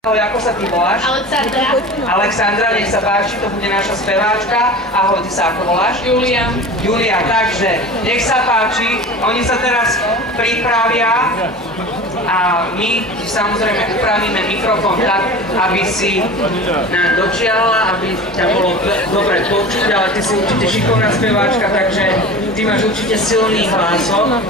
Ahoj, ako sa ty voláš? Alexandra. Alexandra, nech sa páči, to bude naša speváčka. Ahoj, ty sa ako voláš? Julia. Julia, takže, nech sa páči, oni sa teraz pripravia a my samozrejme upravíme mikrofón tak, aby si nám dočiahla, aby ťa bolo dobre počuť, ale ty si určite šikovná speváčka, takže ty máš určite silný hlasok.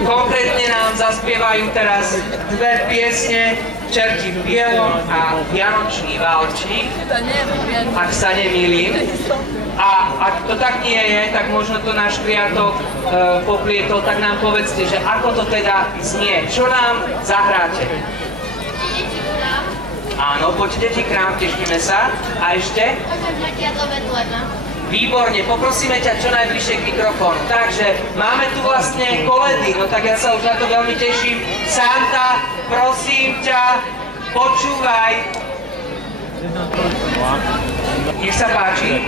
Konkrétne nám zaspievajú teraz dve piesne, Čerti v bielom a Vianočný válčík, ak sa nemýlim. A ak to tak nie je, tak možno to náš kriatok poplietol, tak nám povedzte, že ako to teda znie, čo nám zahráte. Áno, poď deti k nám, tešíme sa. A ešte? Výborne, poprosíme ťa čo najbližšie k mikrofónu. Takže máme tu vlastne koledy, no tak ja sa už na to veľmi teším. Santa, prosím ťa, počúvaj. Nech sa páči.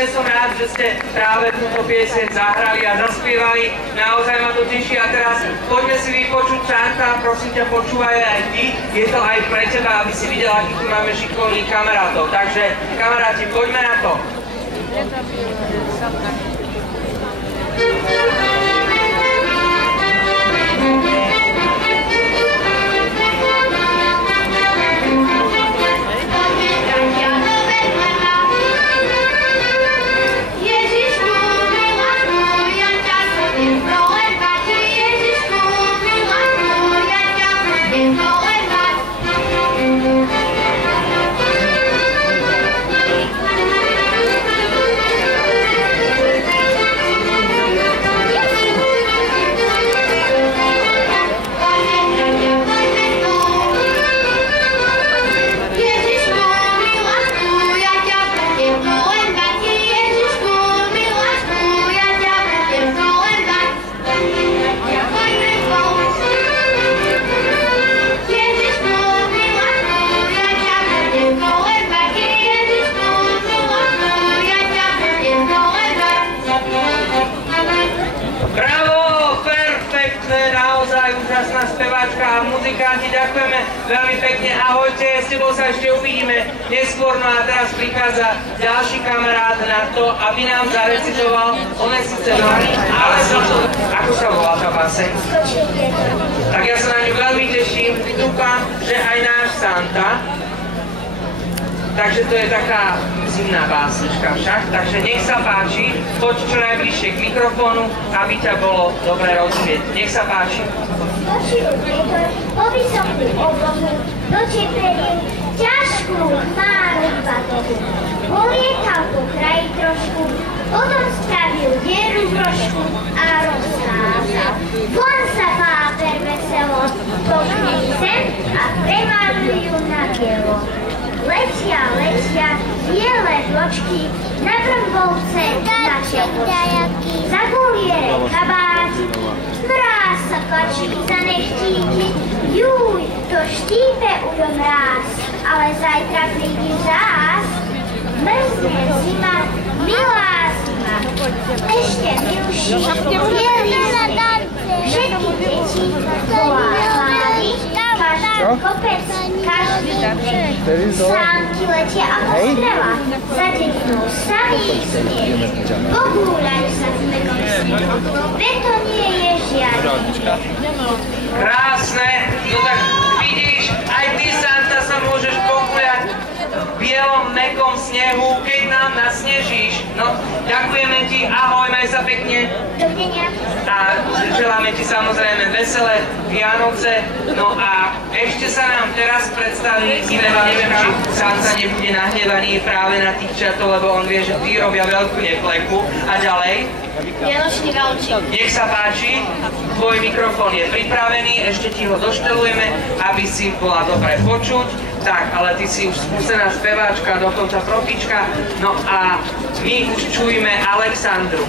Som rád, že ste práve túto pieseň zahrali a zaspievali. Naozaj ma to teší a teraz poďme si vypočuť Santa, prosím ťa, počúvaj aj ty. Je to aj pre teba, aby si videl, aký tu máme šikovných kamarátov. Takže, kamaráti, poďme na to. Úžasná speváčka a muzikanti, ďakujeme veľmi pekne, ahojte, s tebou sa ešte uvidíme neskôr, no a teraz prichádza ďalší kamarát na to, aby nám zarecitoval, on je síce malý, ale ako sa volá tá báseň? Tak ja sa na ňu veľmi teším, dúfam, že aj náš Santa, takže to je taká zimná básnička však, takže nech sa páči, poď čo najbližšie k mikrofónu, aby ťa bolo dobre rozumieť. Nech sa páči. Došiel vietor po vysokým oblohu, dočeprelil ťažkú chmáru batohu. Poliekal po kraji trošku, potom spravil dieru v rožku a rozházal. Von sa páper veselo, pokne zem a premalujú na bielo. letia, biele vločky, na brnbovce naše oči. Za guliere kabáty, mráz sa tlačí za nechtíky, júj, to štípe ujo mráz, ale zajtra príde zás, mrzne zima, milá zima, ešte milší, bielý zim, všetky deti poláhali, každý kopec, každý deň, sánky letia ako strela, za dedinou samý smiech, pogúľajú sa v mekom snehu, veď to nie je žiadny. Krásne, no tak vidíš, aj ty, Santa, sa môžeš pogúľať v bielom mekom snehu, keď nám nasnežíš. No, ďakujeme ti, ahoj, maj sa pekne. Dovidenia. A želáme ti samozrejme veselé Vianoce. No a ešte sa nám teraz predstaví, neviem, či Santa nebude nahnevaný práve na tých čatov, lebo on vie, že tí robia veľkú nefleku. A ďalej? Vianočný valčík. Nech sa páči, tvoj mikrofón je pripravený, ešte ti ho doštelujeme, aby si bola dobre počuť. Tak, ale ty si už skúsená speváčka, dokonca profička. No a my už čujeme Alexandru.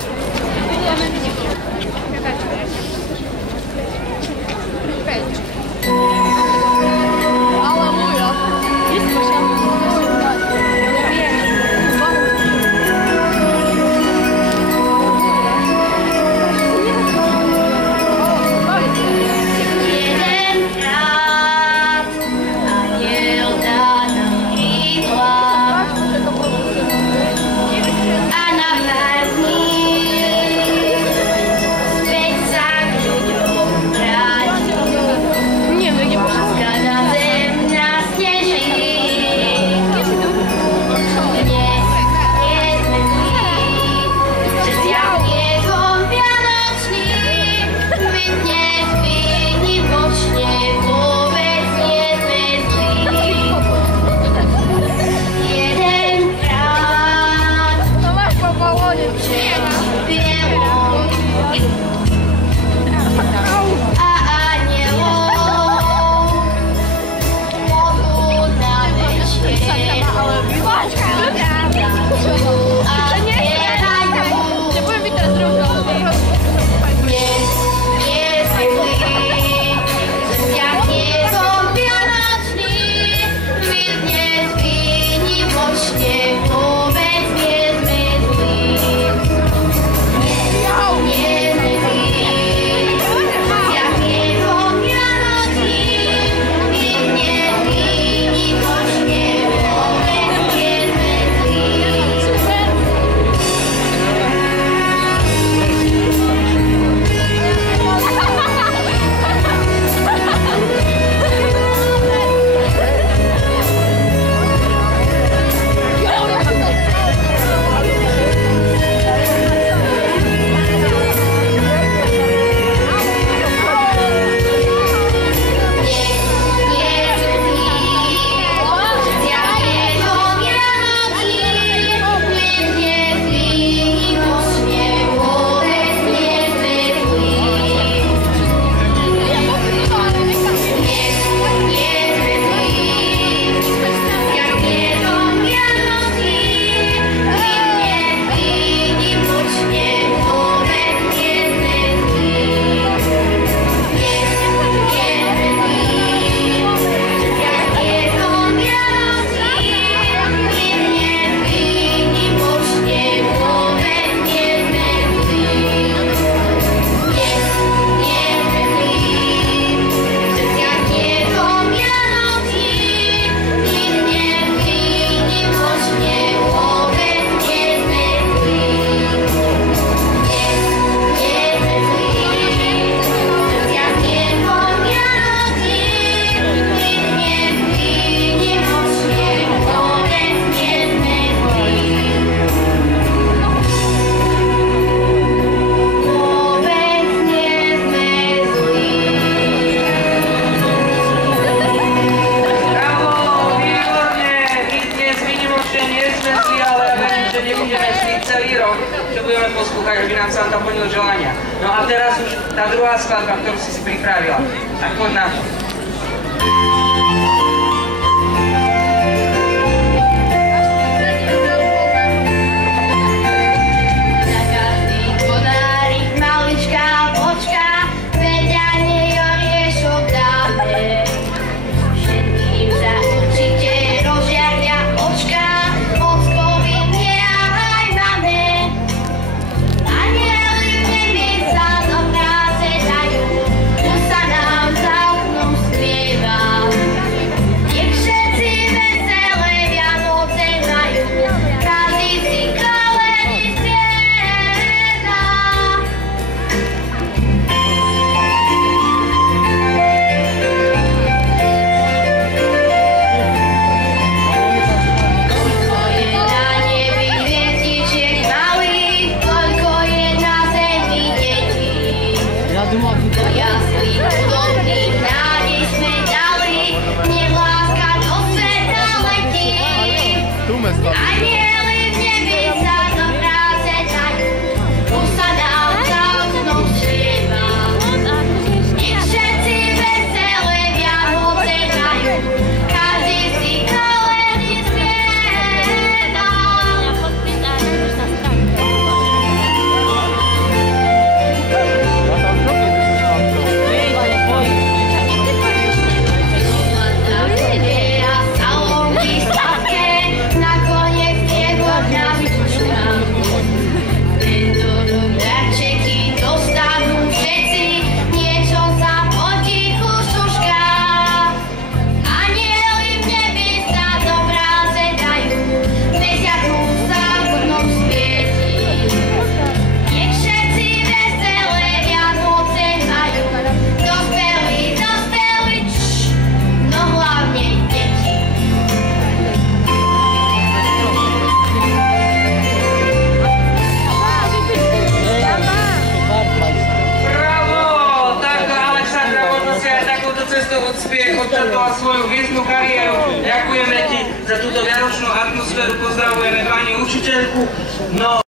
poslúchať, aby nám Santa plnil želania. No a teraz už tá druhá skladba, ktorú si pripravila. Tak poď na to. odštartoval svoju hviezdnu kariéru. Ďakujeme ti za túto vianočnú atmosféru, pozdravujeme pani učiteľku. No.